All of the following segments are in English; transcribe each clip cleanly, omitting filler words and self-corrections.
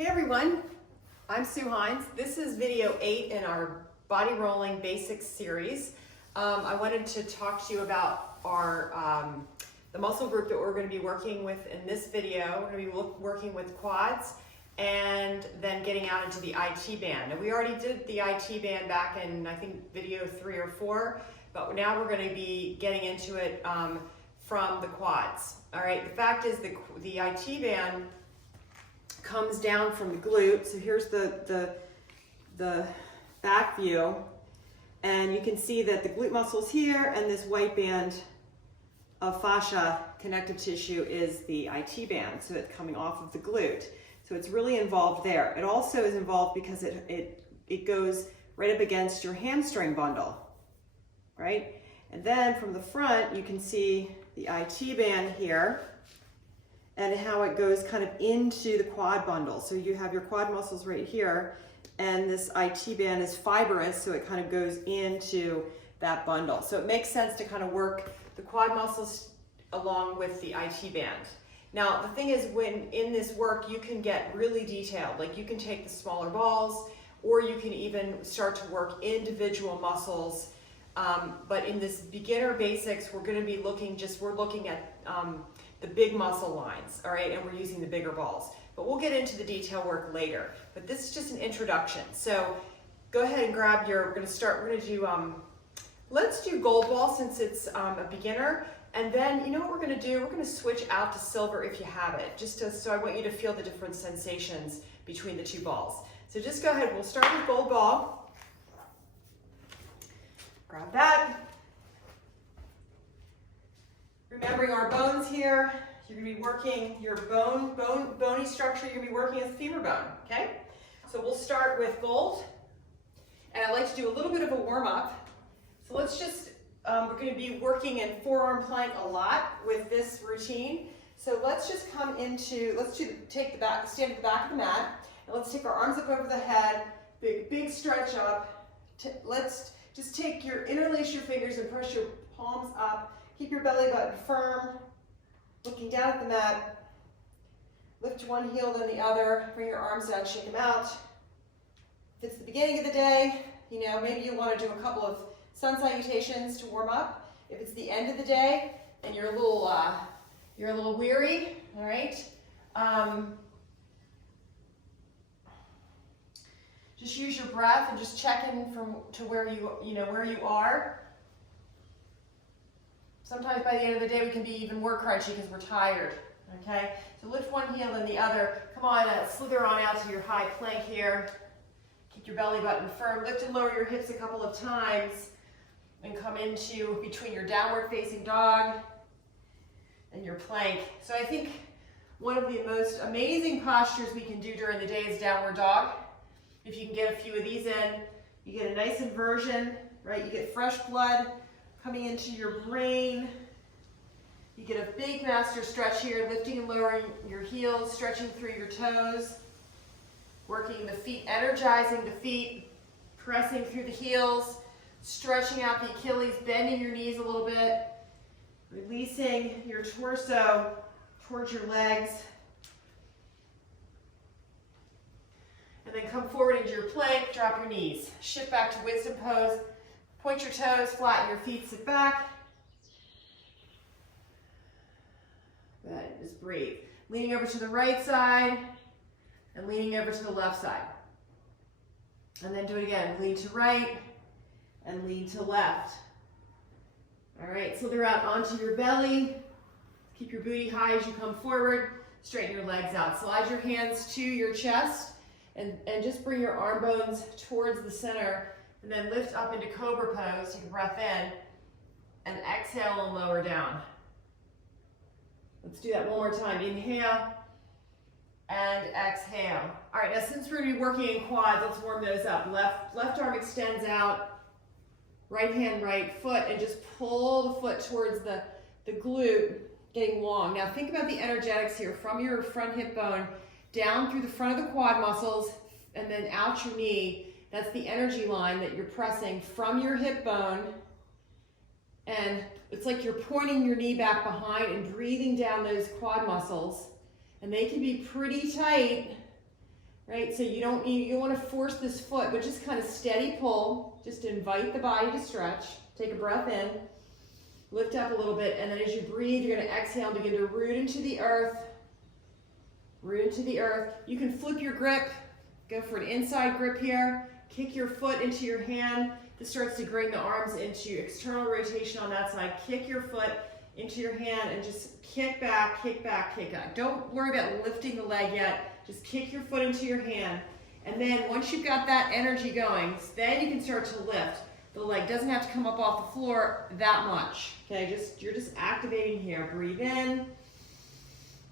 Hey everyone, I'm Sue Hynes. This is video 8 in our Body Rolling Basics series. I wanted to talk to you about our the muscle group that we're going to be working with in this video. We're going to be working with quads and then getting out into the IT band. And we already did the IT band back in, I think, video 3 or 4, but now we're going to be getting into it from the quads. All right, the fact is the IT band comes down from the glute. So here's the back view, and you can see that the glute muscles here and this white band of fascia connective tissue is the IT band. So it's coming off of the glute. So it's really involved there. It also is involved because it goes right up against your hamstring bundle, right? And then from the front, you can see the IT band here and how it goes kind of into the quad bundle. So you have your quad muscles right here, and this IT band is fibrous, so it kind of goes into that bundle. So it makes sense to kind of work the quad muscles along with the IT band. Now, the thing is, when in this work, you can get really detailed. Like you can take the smaller balls, or you can even start to work individual muscles. But in this beginner basics, we're going to be looking at the big muscle lines, all right, and we're using the bigger balls. But we'll get into the detail work later. But this is just an introduction. So go ahead and grab we're going to do, let's do gold ball since it's a beginner. And then, you know what we're going to do? We're going to switch out to silver if you have it, so I want you to feel the different sensations between the two balls. So just go ahead, we'll start with gold ball. Grab that. Remembering our bones here, you're going to be working your bony structure, you're going to be working with femur bone, okay? So we'll start with gold, and I like to do a little bit of a warm-up. So let's just, we're going to be working in forearm plank a lot with this routine. So let's just come into, stand at the back of the mat, and let's take our arms up over the head, big stretch up. Let's just interlace your fingers and press your palms up. Keep your belly button firm, looking down at the mat. Lift one heel, then the other. Bring your arms down, shake them out. If it's the beginning of the day, you know, maybe you want to do a couple of sun salutations to warm up. If it's the end of the day and you're a little weary, all right? Just use your breath and just check in to where where you are. Sometimes by the end of the day, we can be even more crunchy because we're tired, okay? So lift one heel and the other. Come on, slither on out to your high plank here. Keep your belly button firm. Lift and lower your hips a couple of times and come into between your downward facing dog and your plank. So I think one of the most amazing postures we can do during the day is downward dog. If you can get a few of these in, you get a nice inversion, right? You get fresh blood coming into your brain. You get a big master stretch here, lifting and lowering your heels, stretching through your toes, working the feet, energizing the feet, pressing through the heels, stretching out the Achilles, bending your knees a little bit, releasing your torso towards your legs. And then come forward into your plank, drop your knees. Shift back to wisdom pose. Point your toes, flatten your feet, sit back. Good, just breathe. Leaning over to the right side and leaning over to the left side. And then do it again. Lean to right and lean to left. All right, slither out onto your belly. Keep your booty high as you come forward. Straighten your legs out. Slide your hands to your chest and just bring your arm bones towards the center. And then lift up into Cobra Pose, take a breath in, and exhale and lower down. Let's do that one more time. Inhale and exhale. All right, now since we're gonna be working in quads, let's warm those up. Left arm extends out, right hand, right foot, and just pull the foot towards the glute, getting long. Now think about the energetics here from your front hip bone, down through the front of the quad muscles, and then out your knee. That's the energy line that you're pressing from your hip bone, and it's like you're pointing your knee back behind and breathing down those quad muscles, and they can be pretty tight right? So you don't want to force this foot, but just kind of steady pull. Just invite the body to stretch. Take a breath in, lift up a little bit, and then as you breathe, you're going to exhale and begin to root into the earth. Root into the earth. You can flip your grip. Go for an inside grip here. Kick your foot into your hand. This starts to bring the arms into external rotation on that side. Kick your foot into your hand and just kick back, kick back, kick back. Don't worry about lifting the leg yet. Just kick your foot into your hand. And then once you've got that energy going, then you can start to lift. The leg doesn't have to come up off the floor that much. Okay, you're just activating here. Breathe in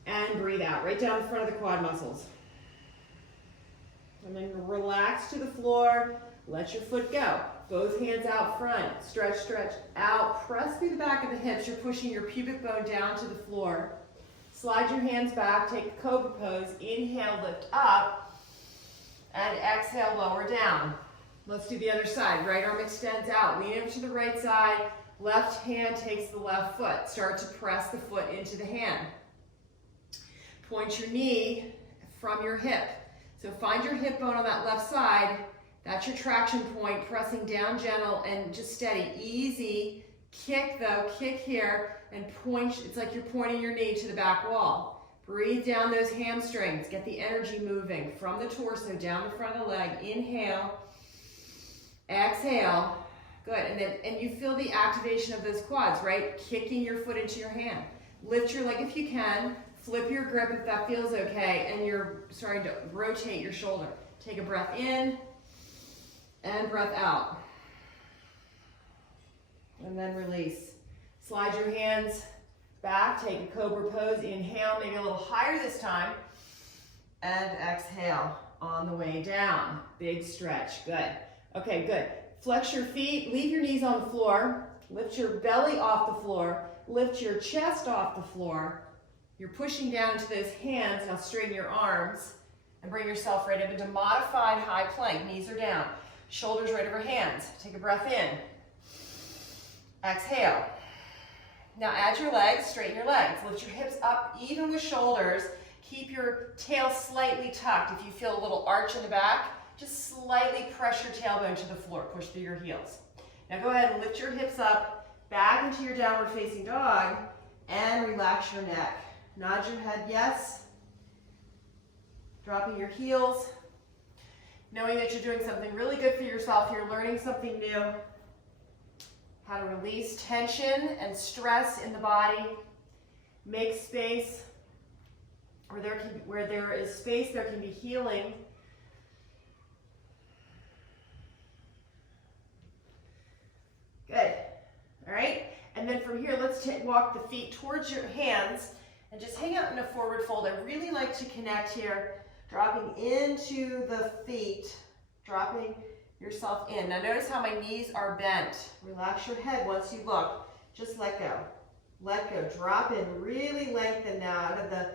and breathe out, right down the front of the quad muscles. And then relax to the floor. Let your foot go. Both hands out front. Stretch, stretch, out. Press through the back of the hips. You're pushing your pubic bone down to the floor. Slide your hands back. Take a Cobra Pose. Inhale, lift up. And exhale, lower down. Let's do the other side. Right arm extends out. Lean over to the right side. Left hand takes the left foot. Start to press the foot into the hand. Point your knee from your hip. So find your hip bone on that left side. That's your traction point. Pressing down gentle and just steady. Easy. Kick though. Kick here and point. It's like you're pointing your knee to the back wall. Breathe down those hamstrings. Get the energy moving from the torso down the front of the leg. Inhale. Exhale. Good. And you feel the activation of those quads, right? Kicking your foot into your hand. Lift your leg if you can. Flip your grip if that feels okay. And you're starting to rotate your shoulder. Take a breath in and breath out. And then release. Slide your hands back. Take a Cobra Pose. Inhale, maybe a little higher this time. And exhale on the way down. Big stretch. Good. Okay, good. Flex your feet, leave your knees on the floor, lift your belly off the floor, lift your chest off the floor. You're pushing down into those hands. Now straighten your arms and bring yourself right up into modified high plank. Knees are down, shoulders right over hands. Take a breath in. Exhale. Now add your legs, straighten your legs. Lift your hips up even with shoulders. Keep your tail slightly tucked. If you feel a little arch in the back, just slightly press your tailbone to the floor. Push through your heels. Now go ahead and lift your hips up, back into your downward facing dog, and relax your neck. Nod your head yes. Dropping your heels. Knowing that you're doing something really good for yourself. You're learning something new. How to release tension and stress in the body. Make space. Where there is space, there can be healing. Good. All right. And then from here, let's walk the feet towards your hands and just hang out in a forward fold. I really like to connect here, dropping into the feet, dropping yourself in. Now notice how my knees are bent. Relax your head once you look. Just let go. Let go. Drop in. Really lengthen now out of the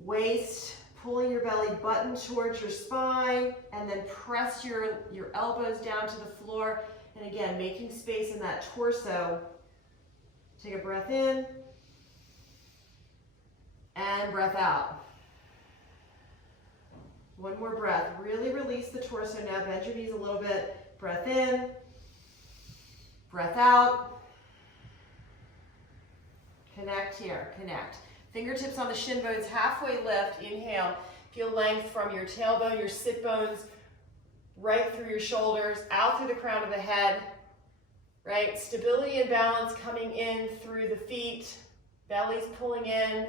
waist, pulling your belly button towards your spine, and then press your elbows down to the floor. And again, making space in that torso. Take a breath in and breath out. One more breath. Really release the torso now. Bend your knees a little bit. Breath in, breath out. Connect here, connect. Fingertips on the shin bones, halfway lift. Inhale. Feel length from your tailbone, your sit bones, right through your shoulders, out through the crown of the head, right? Stability and balance coming in through the feet, belly's pulling in,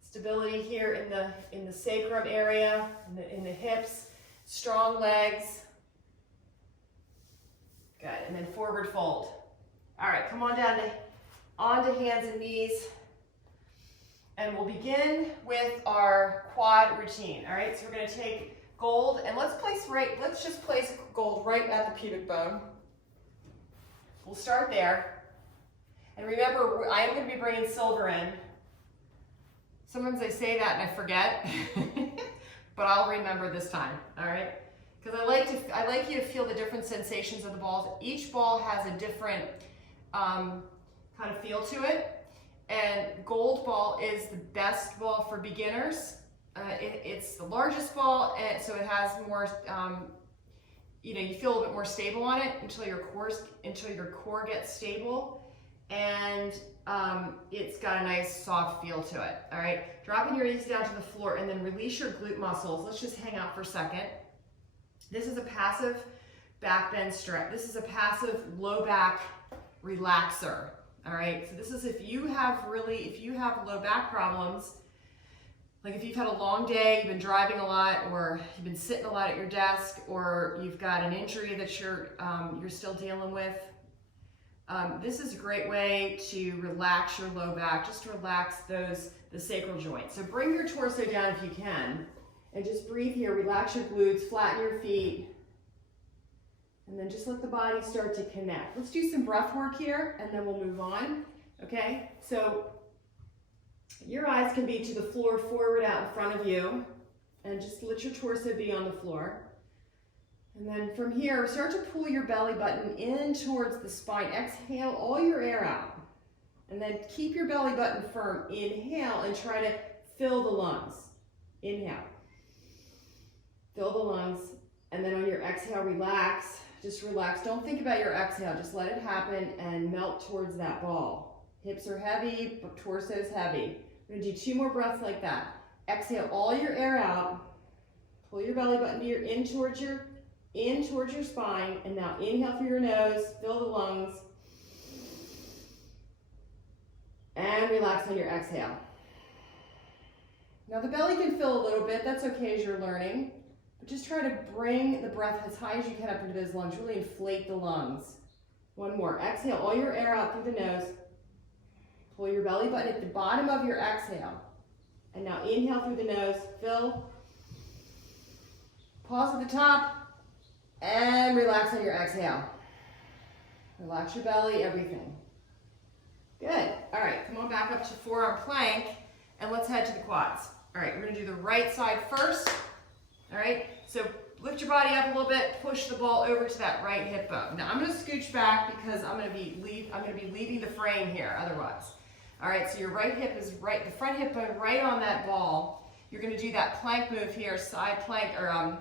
stability here in the sacrum area, in the hips, strong legs. Good, and then forward fold. All right, come on down onto hands and knees. And we'll begin with our quad routine. All right, so we're gonna take gold, and let's just place gold right at the pubic bone. We'll start there. And remember, I am going to be bringing silver in. Sometimes I say that and I forget, but I'll remember this time, all right? Because I like you to feel the different sensations of the balls. Each ball has a different kind of feel to it, and gold ball is the best ball for beginners. it's the largest ball, and so it has more, you know, you feel a little bit more stable on it until your core gets stable, and it's got a nice soft feel to it. All right, dropping your knees down to the floor and then release your glute muscles. Let's just hang out for a second. This is a passive back bend stretch. This is a passive low back relaxer. All right, so this is if you have low back problems, like if you've had a long day, you've been driving a lot, or you've been sitting a lot at your desk, or you've got an injury that you're still dealing with. This is a great way to relax your low back, just to relax the sacral joints. So bring your torso down if you can, and just breathe here. Relax your glutes, flatten your feet, and then just let the body start to connect. Let's do some breath work here, and then we'll move on. Okay, so your eyes can be to the floor, forward out in front of you, and just let your torso be on the floor. And then from here, start to pull your belly button in towards the spine. Exhale all your air out. And then keep your belly button firm. Inhale and try to fill the lungs. Inhale. Fill the lungs. And then on your exhale, relax. Just relax. Don't think about your exhale. Just let it happen and melt towards that ball. Hips are heavy, but torso's heavy. We're going to do 2 more breaths like that. Exhale all your air out. Pull your belly button in towards your spine. And now inhale through your nose. Fill the lungs. And relax on your exhale. Now the belly can fill a little bit. That's okay as you're learning. But just try to bring the breath as high as you can up into those lungs. Really inflate the lungs. 1 more. Exhale all your air out through the nose. Pull your belly button at the bottom of your exhale. And now inhale through the nose. Fill. Pause at the top. And relax on your exhale. Relax your belly, everything. Good. All right, come on back up to forearm plank, and let's head to the quads. All right, we're going to do the right side first. All right, so lift your body up a little bit, push the ball over to that right hip bone. Now I'm going to scooch back because I'm going to be leaving the frame here otherwise. All right, so your right hip is right, the front hip bone right on that ball. You're going to do that plank move here, side plank, or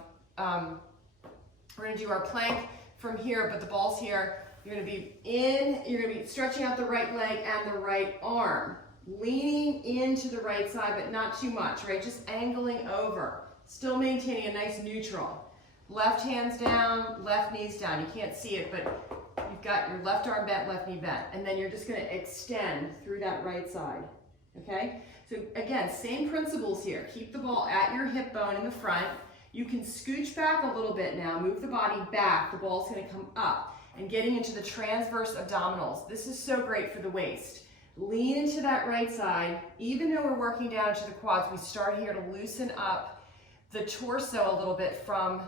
we're going to do our plank from here, but the ball's here. You're going to be stretching out the right leg and the right arm, leaning into the right side, but not too much, right? Just angling over, still maintaining a nice neutral. Left hands down, left knees down. You can't see it, but you've got your left arm bent, left knee bent, and then you're just going to extend through that right side, okay? So again, same principles here. Keep the ball at your hip bone in the front. You can scooch back a little bit now, move the body back. The ball's going to come up and getting into the transverse abdominals. This is so great for the waist. Lean into that right side. Even though we're working down into the quads, we start here to loosen up the torso a little bit from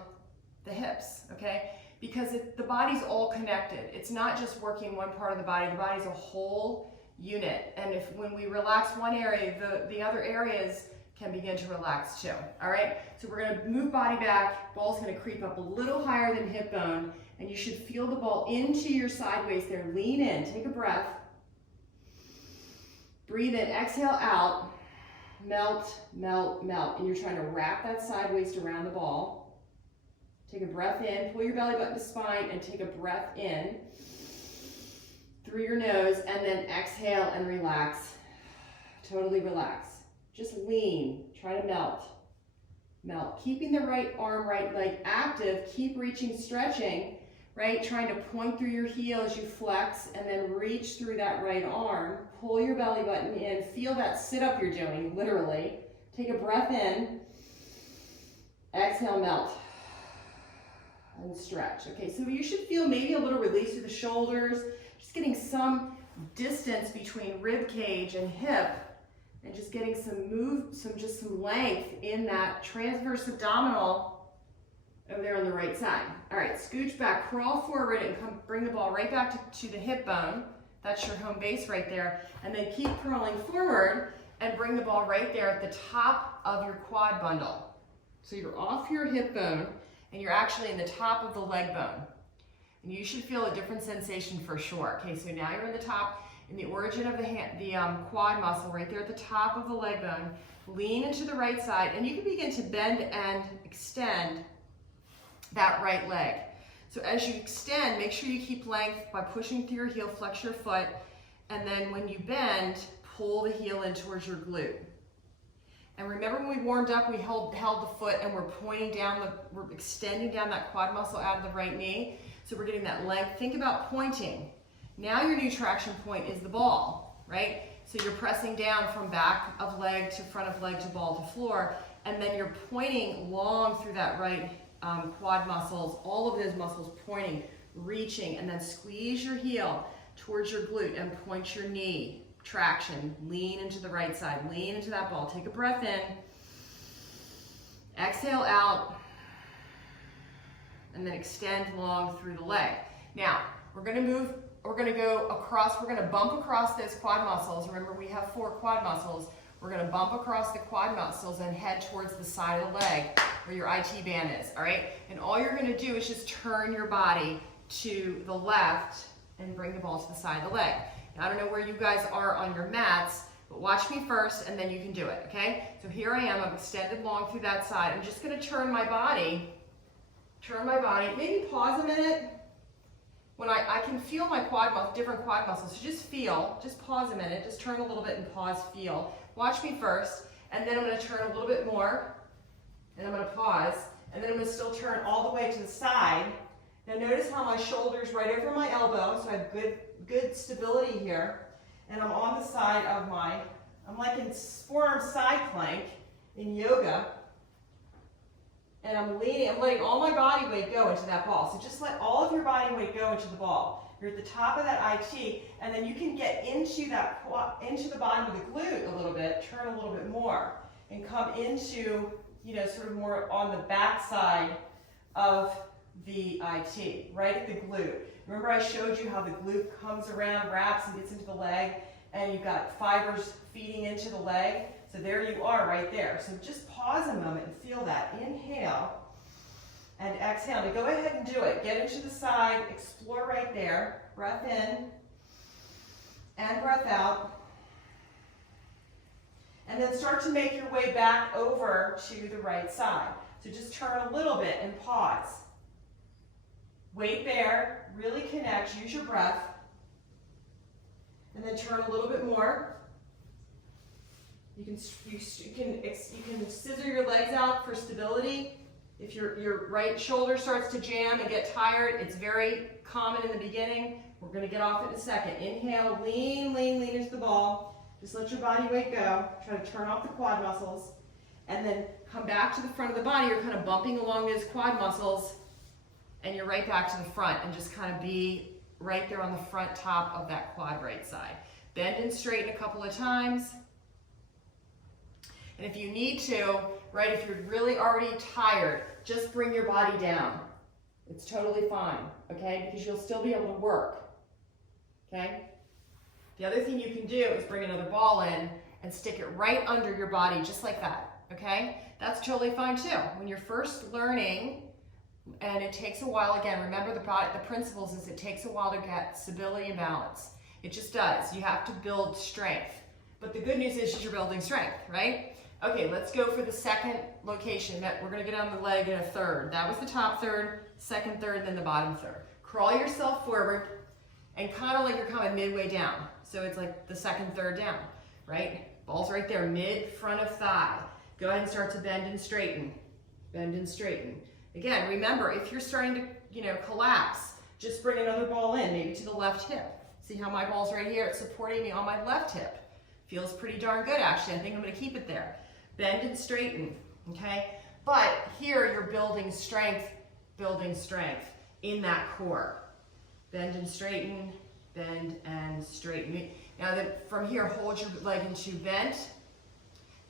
the hips, okay? Because the body's all connected. It's not just working one part of the body's a whole unit. And when we relax one area, the other areas can begin to relax too, all right? So we're gonna move body back, ball's gonna creep up a little higher than hip bone, and you should feel the ball into your sideways there. Lean in, take a breath. Breathe in, exhale out, melt, melt, melt. And you're trying to wrap that side waist around the ball. Take a breath in, pull your belly button to spine, and take a breath in through your nose, and then exhale and relax. Totally relax. Just lean, try to melt, melt. Keeping the right arm, right leg active, keep reaching, stretching, right? Trying to point through your heel as you flex, and then reach through that right arm. Pull your belly button in, feel that sit up you're doing, literally. Take a breath in, exhale, melt, and stretch. Okay, so you should feel maybe a little release through the shoulders, just getting some distance between rib cage and hip, and just getting some length in that transverse abdominal over there on the right side. All right, scooch back, crawl forward, and bring the ball right back to the hip bone. That's your home base right there. And then keep crawling forward and bring the ball right there at the top of your quad bundle. So you're off your hip bone, and you're actually in the top of the leg bone. And you should feel a different sensation for sure. Okay, so now you're in the top, in the origin of the quad muscle, right there at the top of the leg bone. lean into the right side, and you can begin to bend and extend that right leg. So as you extend, make sure you keep length by pushing through your heel, flex your foot, and then when you bend, pull the heel in towards your glute. And remember when we warmed up, we held the foot and we're pointing down, we're extending down that quad muscle out of the right knee. So we're getting that length. Think about pointing. Now your new traction point is the ball, right? So you're pressing down from back of leg to front of leg to ball to floor, and then you're pointing long through that right quad muscles, all of those muscles pointing, reaching, and then squeeze your heel towards your glute and point your knee. Traction, lean into the right side, lean into that ball. Take a breath in, exhale out, and then extend long through the leg. Now, we're gonna go across, we're gonna bump across those quad muscles. Remember, we have 4 quad muscles. We're gonna bump across the quad muscles and head towards the side of the leg where your IT band is, all right? And all you're gonna do is just turn your body to the left and bring the ball to the side of the leg. Now, I don't know where you guys are on your mats, but watch me first and then you can do it, okay? So here I am, I'm extended long through that side. I'm just gonna turn my body, maybe pause a minute. When I can feel my different quad muscles, so just pause a minute, just turn a little bit and pause, feel. Watch me first, and then I'm gonna turn a little bit more, and I'm gonna pause, and then I'm gonna still turn all the way to the side. Now notice how my shoulder's right over my elbow, so I have good stability here. And I'm on the side of I'm like in forearm side plank in yoga. And I'm letting all my body weight go into that ball. So just let all of your body weight go into the ball. You're at the top of that IT, and then you can get into the bottom of the glute a little bit, turn a little bit more, and come into, sort of more on the back side of the IT, right at the glute. Remember I showed you how the glute comes around, wraps, and gets into the leg, and you've got fibers feeding into the leg. So there you are right there. So just pause a moment and feel that. Inhale and exhale. Now go ahead and do it. Get into the side, explore right there. Breath in and breath out. And then start to make your way back over to the right side. So just turn a little bit and pause. Weight there, really connect, use your breath. And then turn a little bit more. You can scissor your legs out for stability. If your right shoulder starts to jam and get tired, it's very common in the beginning. We're going to get off in a second. Inhale, lean into the ball. Just let your body weight go. Try to turn off the quad muscles. And then come back to the front of the body. You're kind of bumping along those quad muscles. And you're right back to the front and just kind of be right there on the front top of that quad right side. Bend and straighten a couple of times. And if you need to, right, if you're really already tired, just bring your body down. It's totally fine, okay? Because you'll still be able to work, okay? The other thing you can do is bring another ball in and stick it right under your body, just like that, okay? That's totally fine too. When you're first learning, and it takes a while, again, remember the principles is it takes a while to get stability and balance. It just does. You have to build strength. But the good news is you're building strength, right? Okay, let's go for the second location. We're gonna get on the leg in a third. That was the top third, second third, then the bottom third. Crawl yourself forward and kind of like you're coming midway down. So it's like the second third down, right? Ball's right there, mid, front of thigh. Go ahead and start to bend and straighten. Bend and straighten. Again, remember, if you're starting to, collapse, just bring another ball in, maybe to the left hip. See how my ball's right here? It's supporting me on my left hip. Feels pretty darn good, actually. I think I'm going to keep it there. Bend and straighten, okay? But here you're building strength in that core. Bend and straighten, bend and straighten. Now from here, hold your leg into bent.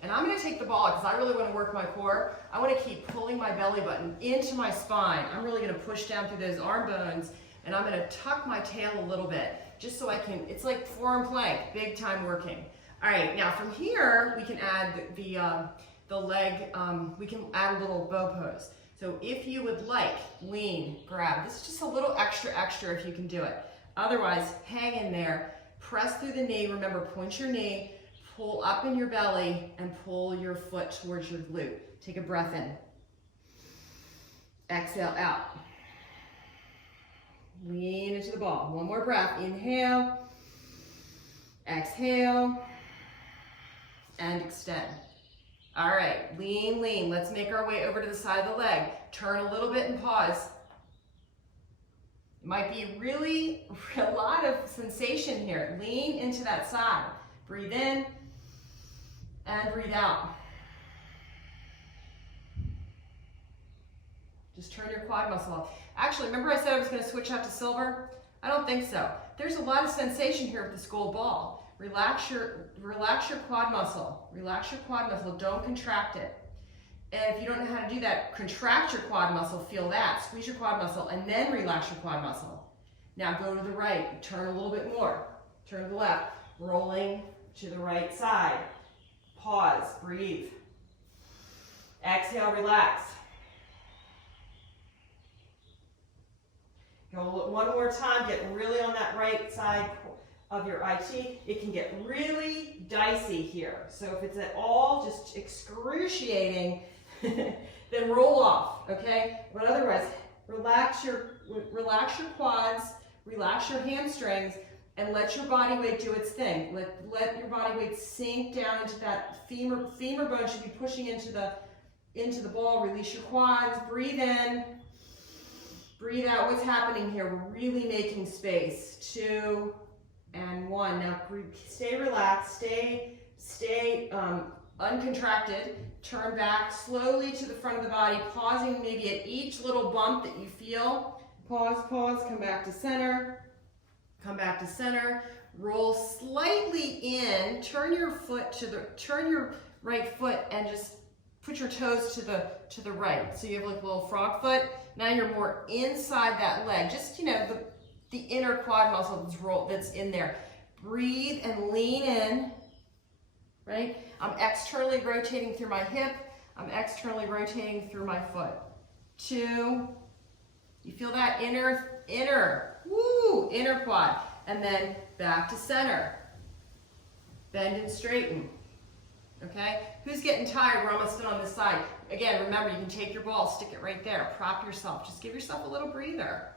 And I'm going to take the ball because I really want to work my core. I want to keep pulling my belly button into my spine. I'm really going to push down through those arm bones, and I'm going to tuck my tail a little bit just so I can, it's like forearm plank, big time working. All right, now from here, we can add the leg, we can add a little bow pose. So if you would like, lean, grab. This is just a little extra if you can do it. Otherwise, hang in there, press through the knee. Remember, point your knee, Pull up in your belly and pull your foot towards your glute. Take a breath in. Exhale out. Lean into the ball. One more breath. Inhale. Exhale. And extend. All right, lean, lean. Let's make our way over to the side of the leg. Turn a little bit and pause. It might be really a lot of sensation here. Lean into that side. Breathe in and breathe out. Just turn your quad muscle off. Actually, remember I said I was going to switch out to silver? I don't think so. There's a lot of sensation here with this gold ball. Relax your quad muscle. Relax your quad muscle. Don't contract it. And if you don't know how to do that, contract your quad muscle. Feel that. Squeeze your quad muscle and then relax your quad muscle. Now go to the right. Turn a little bit more. Turn to the left. Rolling to the right side. Pause. Breathe. Exhale. Relax. Go one more time. Get really on that right side of your IT. It can get really dicey here. So if it's at all just excruciating, then roll off, okay? But otherwise, relax your quads, relax your hamstrings, and let your body weight do its thing. Let your body weight sink down into that femur bone should be pushing into the ball. Release your quads, breathe in, breathe out. What's happening here? We're really making space. 2 and 1. Now stay relaxed, stay uncontracted. Turn back slowly to the front of the body, pausing maybe at each little bump that you feel. Pause, pause, come back to center. Come back to center. Roll slightly in. Turn your right foot and just put your toes to the right. So you have like a little frog foot. Now you're more inside that leg. Just, you know, the inner quad muscle that's in there. Breathe and lean in, right? I'm externally rotating through my hip. I'm externally rotating through my foot. 2, you feel that inner quad. And then back to center. Bend and straighten, okay? Who's getting tired? We're almost done on this side. Again, remember, you can take your ball, stick it right there, prop yourself. Just give yourself a little breather.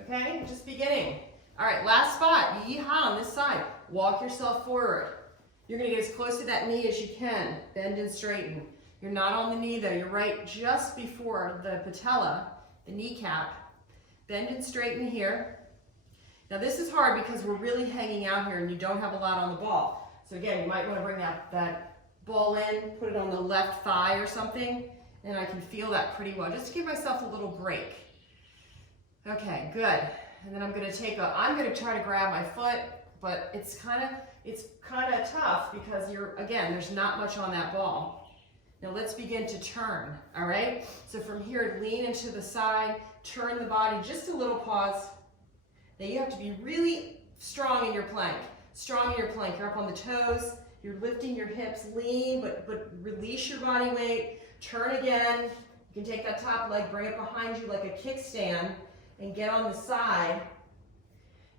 Okay, just beginning. All right, last spot, yeehaw on this side. Walk yourself forward. You're gonna get as close to that knee as you can. Bend and straighten. You're not on the knee though, you're right just before the patella, the kneecap. Bend and straighten here. Now this is hard because we're really hanging out here and you don't have a lot on the ball. So again, you might wanna bring that ball in, put it on the left thigh or something, and I can feel that pretty well, just to give myself a little break. Okay, good. And then I'm gonna try to grab my foot, but it's kind of tough because there's not much on that ball. Now let's begin to turn, all right? So from here, lean into the side, turn the body, just a little pause. Now you have to be really strong in your plank. Strong in your plank, you're up on the toes, you're lifting your hips, lean, but release your body weight, turn again. You can take that top leg, bring it behind you like a kickstand, and get on the side,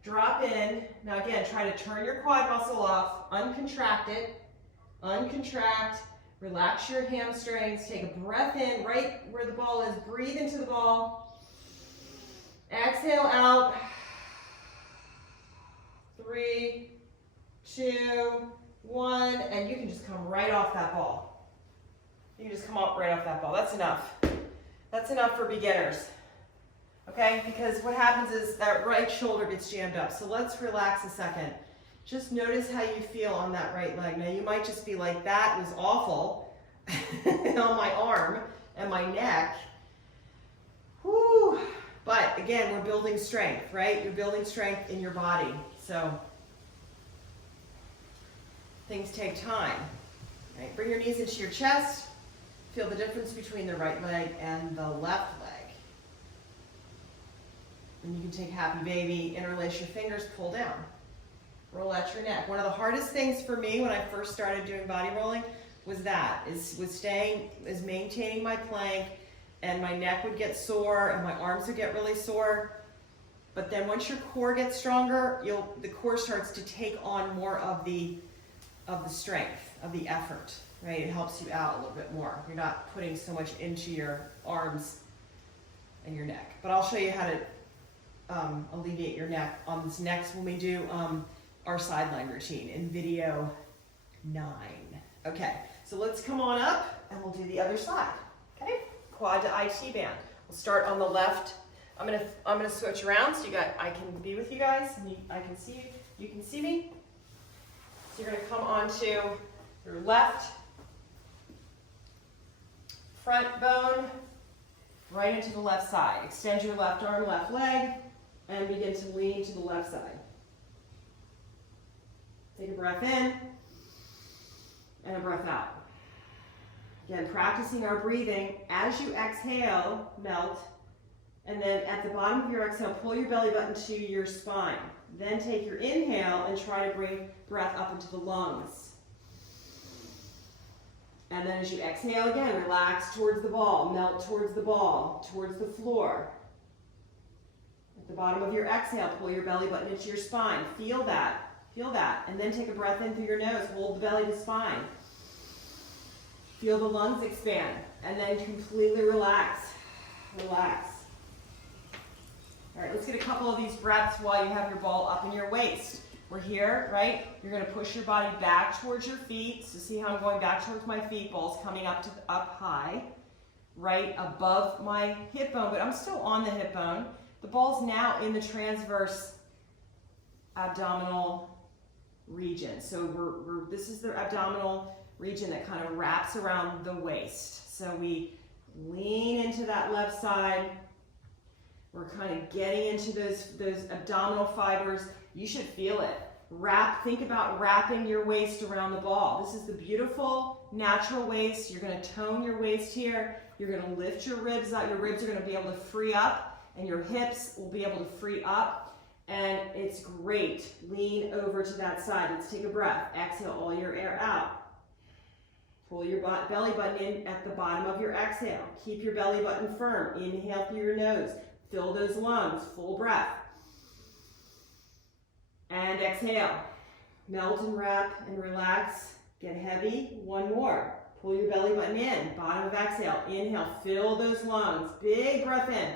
drop in. Now again, try to turn your quad muscle off, uncontract it, uncontract, relax your hamstrings, take a breath in right where the ball is, breathe into the ball, exhale out, 3, 2, 1, and you can just come right off that ball. You can just come up right off that ball. That's enough. That's enough for beginners. Okay, because what happens is that right shoulder gets jammed up. So let's relax a second. Just notice how you feel on that right leg. Now you might just be like, that was awful on my arm and my neck. Whew. But again, we're building strength, right? You're building strength in your body. So things take time. Right? Bring your knees into your chest. Feel the difference between the right leg and the left leg. And you can take happy baby, interlace your fingers, pull down. Roll out your neck. One of the hardest things for me when I first started doing body rolling was maintaining my plank, and my neck would get sore and my arms would get really sore. But then once your core gets stronger, the core starts to take on more of the of the strength, of the effort, right? It helps you out a little bit more. You're not putting so much into your arms and your neck. But I'll show you how to alleviate your neck on this next when we do our side leg routine in video 9. Okay, so let's come on up and we'll do the other side. Okay, quad to IT band. We'll start on the left. I'm gonna switch around so I can be with you guys and I can see you. You can see me. So you're gonna come onto your left front bone, right into the left side. Extend your left arm, left leg, and begin to lean to the left side. Take a breath in and a breath out. Again, practicing our breathing. As you exhale, melt, and then at the bottom of your exhale, pull your belly button to your spine. Then take your inhale and try to bring breath up into the lungs. And then as you exhale again, relax towards the ball, melt towards the ball, towards the floor. At the bottom of your exhale, pull your belly button into your spine. Feel that. Feel that. And then take a breath in through your nose. Hold the belly to spine. Feel the lungs expand. And then completely relax. Relax. All right, let's get a couple of these breaths while you have your ball up in your waist. We're here, right? You're going to push your body back towards your feet. So see how I'm going back towards my feet. Ball's coming up high, right above my hip bone, but I'm still on the hip bone. The ball's now in the transverse abdominal region. So this is the abdominal region that kind of wraps around the waist. So we lean into that left side. We're kind of getting into those abdominal fibers. You should feel it. Think about wrapping your waist around the ball. This is the beautiful natural waist. You're going to tone your waist here. You're going to lift your ribs up. Your ribs are going to be able to free up, and your hips will be able to free up. And it's great. Lean over to that side. Let's take a breath. Exhale all your air out. Pull your belly button in at the bottom of your exhale. Keep your belly button firm. Inhale through your nose. Fill those lungs. Full breath. And exhale. Melt and wrap and relax. Get heavy. One more. Pull your belly button in. Bottom of exhale. Inhale. Fill those lungs. Big breath in.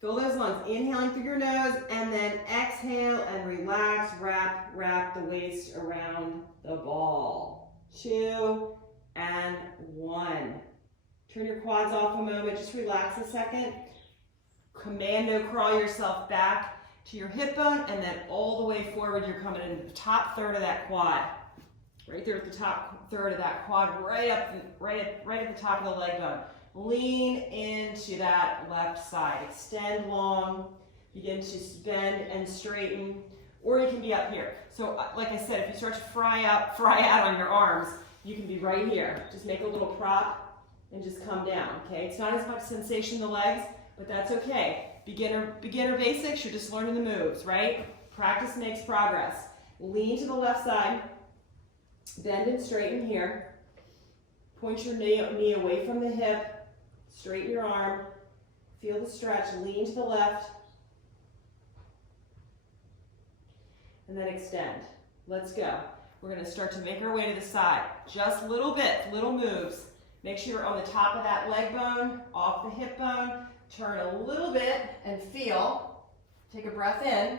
Fill those lungs. Inhaling through your nose. And then exhale and relax. Wrap the waist around the ball. 2 and 1. Turn your quads off a moment. Just relax a second. Commando crawl yourself back to your hip bone, and then all the way forward. You're coming into the top third of that quad. Right there at the top third of that quad, right at the top of the leg bone. Lean into that left side. Extend long. Begin to bend and straighten, or you can be up here. So like I said, if you start to fry out on your arms, you can be right here. Just make a little prop and just come down, okay? It's not as much sensation in the legs, but that's okay. Beginner basics, you're just learning the moves, right? Practice makes progress. Lean to the left side. Bend and straighten here. Point your knee away from the hip. Straighten your arm. Feel the stretch. Lean to the left. And then extend. Let's go. We're going to start to make our way to the side. Just little bit, little moves. Make sure you're on the top of that leg bone, off the hip bone. Turn a little bit and feel. Take a breath in.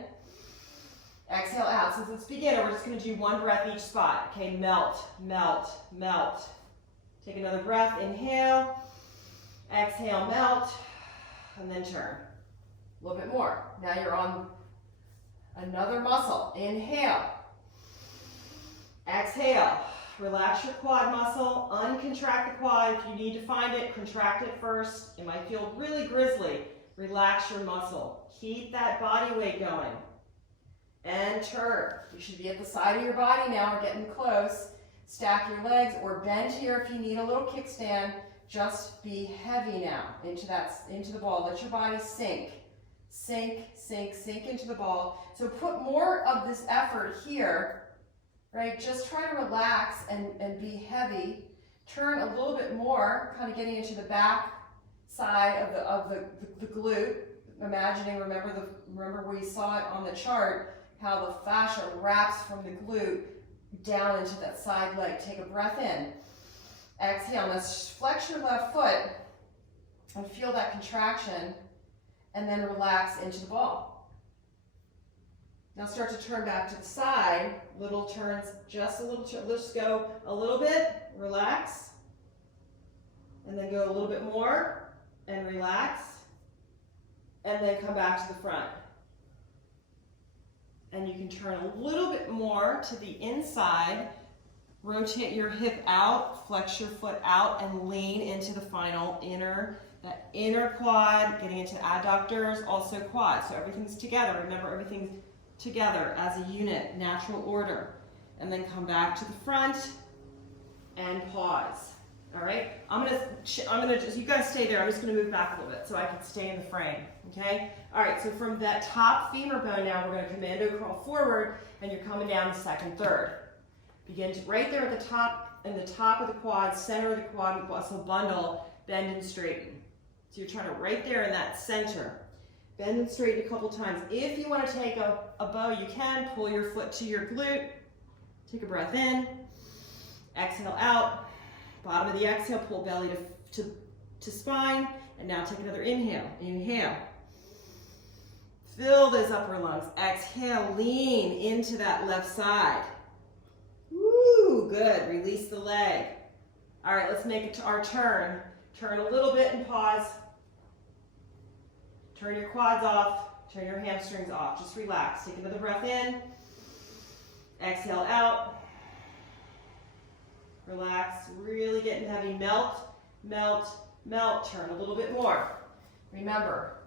Exhale out. Since it's beginner, we're just going to do one breath each spot. Okay, melt, melt, melt. Take another breath. Inhale. Exhale, melt. And then turn. A little bit more. Now you're on another muscle. Inhale. Exhale. Relax your quad muscle, uncontract the quad. If you need to find it, contract it first. It might feel really grisly. Relax your muscle. Keep that body weight going. And turn. You should be at the side of your body now. We're getting close. Stack your legs or bend here if you need a little kickstand. Just be heavy now into the ball. Let your body sink. Sink, sink, sink into the ball. So put more of this effort here. Right, just try to relax and be heavy. Turn a little bit more, kind of getting into the back side of the glute. Imagining, remember we saw it on the chart, how the fascia wraps from the glute down into that side leg. Take a breath in. Exhale. Now flex your left foot and feel that contraction, and then relax into the ball. Now start to turn back to the side. Little turns, just a little, let's go a little bit, relax, and then go a little bit more, and relax, and then come back to the front. And you can turn a little bit more to the inside, rotate your hip out, flex your foot out, and lean into the final that inner quad, getting into adductors, also quad. So everything's together. Remember, everything's together as a unit, natural order. And then come back to the front and pause. All right? I'm gonna just, you guys stay there. I'm just gonna move back a little bit so I can stay in the frame, okay? All right, so from that top femur bone now, we're gonna commando crawl forward, and you're coming down the second, third. Begin to, right there at the top, in the top of the quad, center of the quad muscle bundle, bend and straighten. So you're trying to right there in that center. Bend and straighten a couple times. If you want to take a bow, you can. Pull your foot to your glute. Take a breath in. Exhale out. Bottom of the exhale, pull belly to spine. And now take another inhale. Inhale. Fill those upper lungs. Exhale, lean into that left side. Woo, good. Release the leg. All right, let's make it to our turn. Turn a little bit and pause. Turn your quads off. Turn your hamstrings off. Just relax. Take another breath in. Exhale out. Relax. Really getting heavy. Melt, melt, melt. Turn a little bit more. Remember,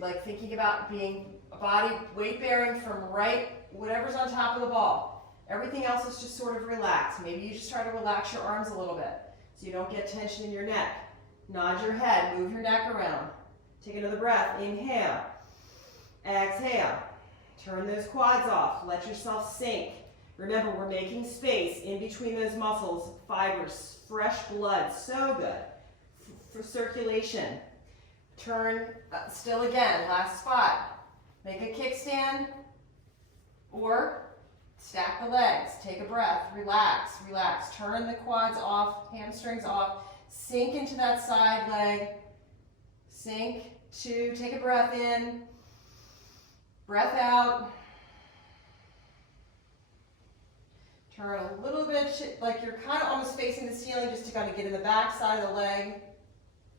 like thinking about being body weight bearing from right, whatever's on top of the ball. Everything else is just sort of relaxed. Maybe you just try to relax your arms a little bit so you don't get tension in your neck. Nod your head, move your neck around. Take another breath, inhale, exhale. Turn those quads off, let yourself sink. Remember, we're making space in between those muscles, fibers, fresh blood, so good for circulation. Turn, still again, last spot. Make a kickstand or stack the legs. Take a breath, relax, relax. Turn the quads off, hamstrings off. Sink into that side leg. Sink, two, take a breath in. Breath out. Turn a little bit, like you're kind of almost facing the ceiling, just to kind of get in the back side of the leg.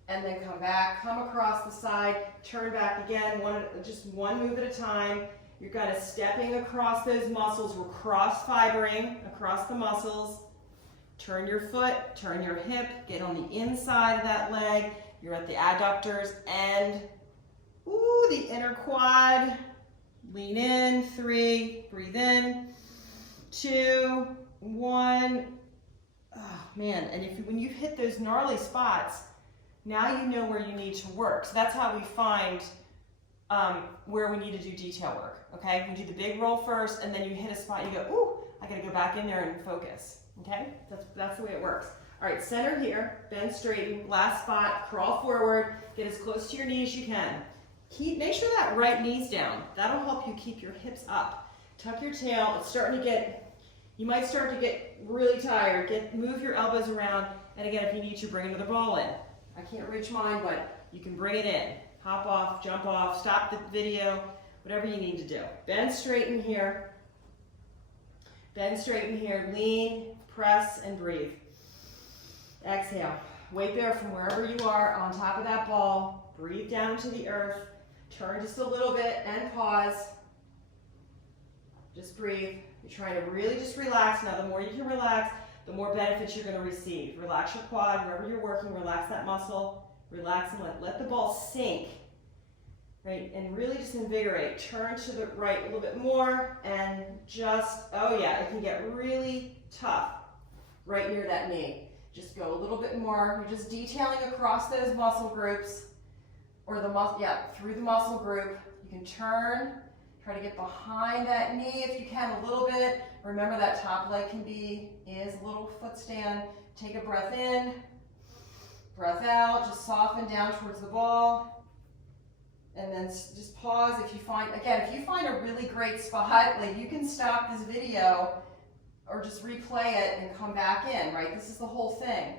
And then come back, come across the side, turn back again, just one move at a time. You're kind of stepping across those muscles. We're cross-fibering across the muscles. Turn your foot, turn your hip, get on the inside of that leg. You're at the adductors and, ooh, the inner quad. Lean in, 3, breathe in, 2, 1. Oh man, and when you hit those gnarly spots, now you know where you need to work. So that's how we find where we need to do detail work, okay? We do the big roll first, and then you hit a spot, you go, ooh, I gotta go back in there and focus, okay? That's the way it works. All right, center here, bend, straighten, last spot, crawl forward, get as close to your knee as you can. Make sure that right knee's down. That'll help you keep your hips up. Tuck your tail. It's starting to get, you might start to get really tired. Move your elbows around, and again, if you need to, bring another ball in. I can't reach mine, but you can bring it in. Hop off, jump off, stop the video, whatever you need to do. Bend, straighten here. Bend, straighten here. Lean, press, and breathe. Exhale. Weight bear from wherever you are on top of that ball. Breathe down to the earth. Turn just a little bit and pause. Just breathe. You're trying to really just relax. Now, the more you can relax, the more benefits you're going to receive. Relax your quad, wherever you're working, relax that muscle. Relax and let the ball sink, right? And really just invigorate. Turn to the right a little bit more and just, oh yeah, it can get really tough right near that knee. Just go a little bit more. You're just detailing across those muscle groups, or the muscle, yeah, through the muscle group. You can turn, try to get behind that knee if you can a little bit. Remember that top leg is a little foot stand. Take a breath in, breath out, just soften down towards the ball. And then just pause if you find a really great spot, like you can stop this video or just replay it and come back in, right? This is the whole thing.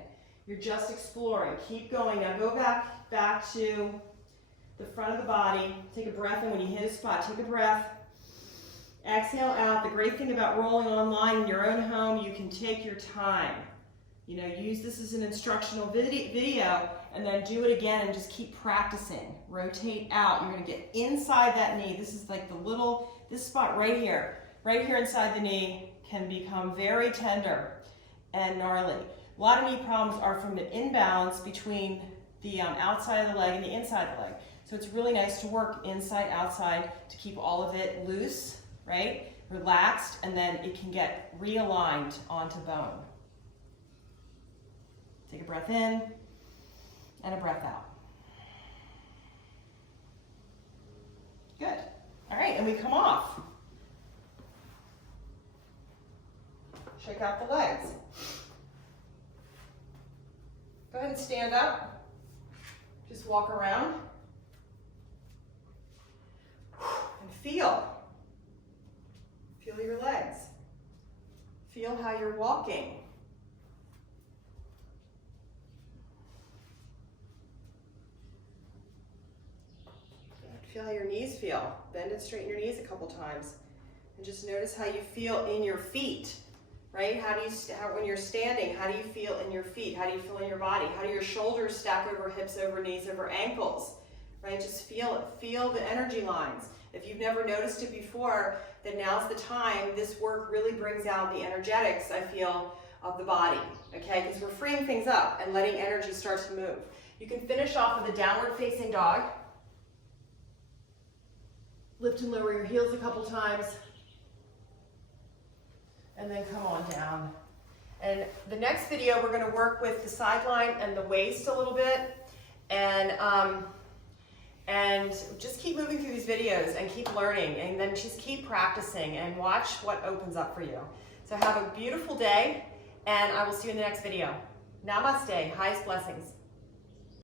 You're just exploring. Keep going. Now go back to the front of the body. Take a breath in when you hit a spot. Take a breath. Exhale out. The great thing about rolling online in your own home, you can take your time. You know, use this as an instructional video and then do it again and just keep practicing. Rotate out. You're going to get inside that knee. This is like this spot right here inside the knee can become very tender and gnarly. A lot of knee problems are from the imbalance between the outside of the leg and the inside of the leg. So it's really nice to work inside, outside to keep all of it loose, right? Relaxed, and then it can get realigned onto bone. Take a breath in and a breath out. Good. All right, and we come off. Shake out the legs. Go ahead and stand up. Just walk around. And feel. Feel your legs. Feel how you're walking. Feel how your knees feel. Bend and straighten your knees a couple times. And just notice how you feel in your feet, right? When you're standing, how do you feel in your feet? How do you feel in your body? How do your shoulders stack over hips, over knees, over ankles, right? Just feel it. Feel the energy lines. If you've never noticed it before, then now's the time. This work really brings out the energetics, I feel, of the body, okay? Because we're freeing things up and letting energy start to move. You can finish off with a downward facing dog. Lift and lower your heels a couple times. And then come on down. And the next video, we're going to work with the sideline and the waist a little bit. And just keep moving through these videos and keep learning. And then just keep practicing and watch what opens up for you. So have a beautiful day, and I will see you in the next video. Namaste. Highest blessings.